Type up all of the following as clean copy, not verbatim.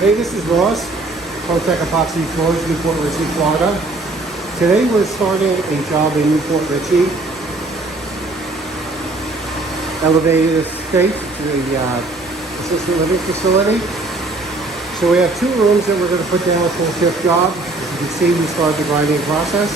Hey, this is Ross, Protec Epoxy Floors, Newport Richey, Florida. Today we're starting a job in Newport Richey. Elevated estate to the assisted living facility. So we have two rooms that we're going to put down a full shift job. As you can see, we started the grinding process.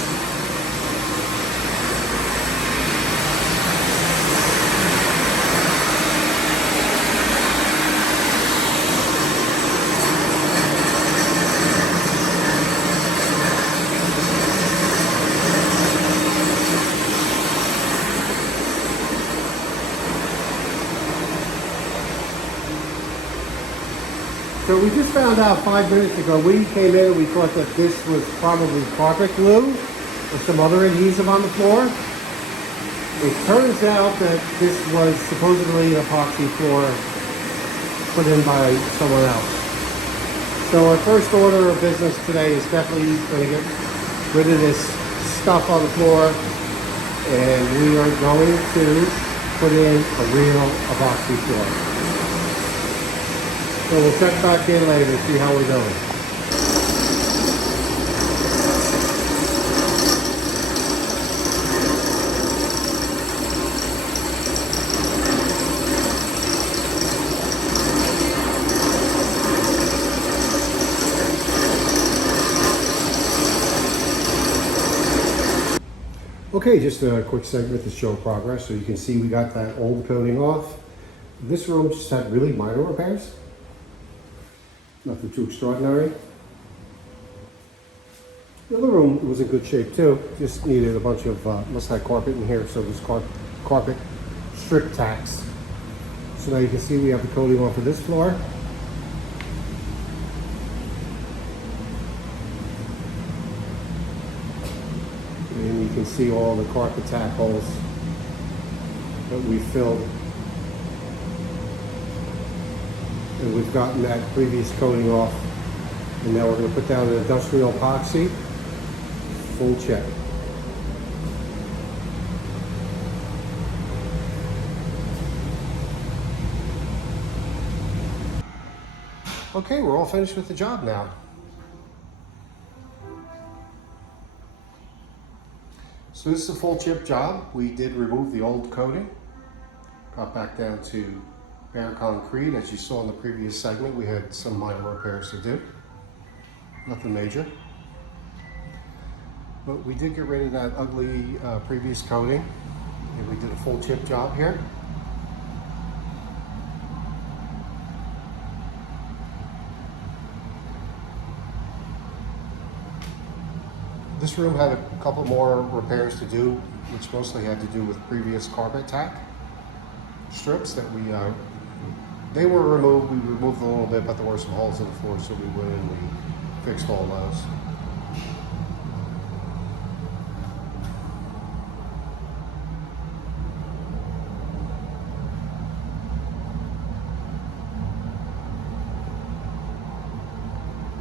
So we just found out 5 minutes ago, we came in and we thought that this was probably carpet glue or some other adhesive on the floor. It turns out that this was supposedly an epoxy floor put in by someone else. So our first order of business today is definitely going to get rid of this stuff on the floor, and we are going to put in a real epoxy floor. So we'll check back in later to see how we're doing. Okay, just a quick segment to show progress. So you can see we got that old coating off. This room just had really minor repairs. Nothing too extraordinary. The other room was in good shape too. Just needed a bunch of, must have carpet in here, so there's carpet strip tacks. So now you can see we have the coating off of this floor. And you can see all the carpet tack holes that we filled. And we've gotten that previous coating off, and now we're going to put down an industrial epoxy, full check. Okay, we're all finished with the job now. So this is a full chip job. We did remove the old coating, got back down to bare concrete. As you saw in the previous segment, we had some minor repairs to do. Nothing major. But we did get rid of that ugly previous coating, and we did a full chip job here. This room had a couple more repairs to do, which mostly had to do with previous carpet tack strips that they were removed. We removed a little bit, but there were some holes in the floor, so we went in and we fixed all those.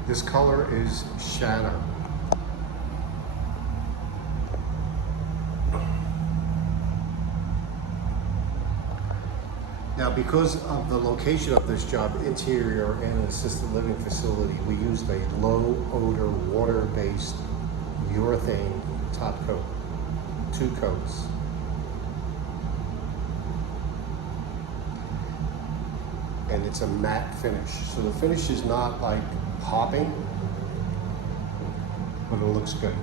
This color is shadow. Now, because of the location of this job, interior and an assisted living facility, we used a low odor water-based urethane top coat, 2 coats. And it's a matte finish. So the finish is not like popping, but it looks good.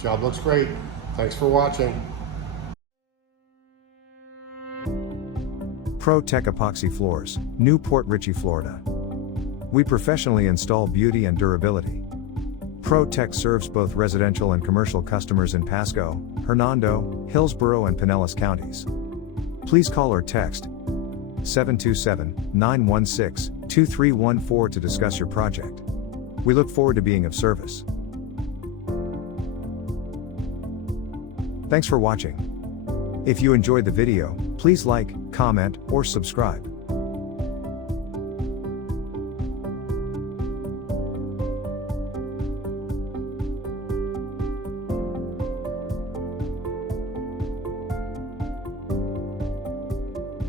Job looks great. Thanks for watching. Protec Epoxy Floors, Newport Richey, Florida. We professionally install beauty and durability. Protec serves both residential and commercial customers in Pasco, Hernando, Hillsborough, and Pinellas counties. Please call or text 727-916-2314 to discuss your project. We look forward to being of service. Thanks for watching. If you enjoyed the video, please like, comment, or subscribe.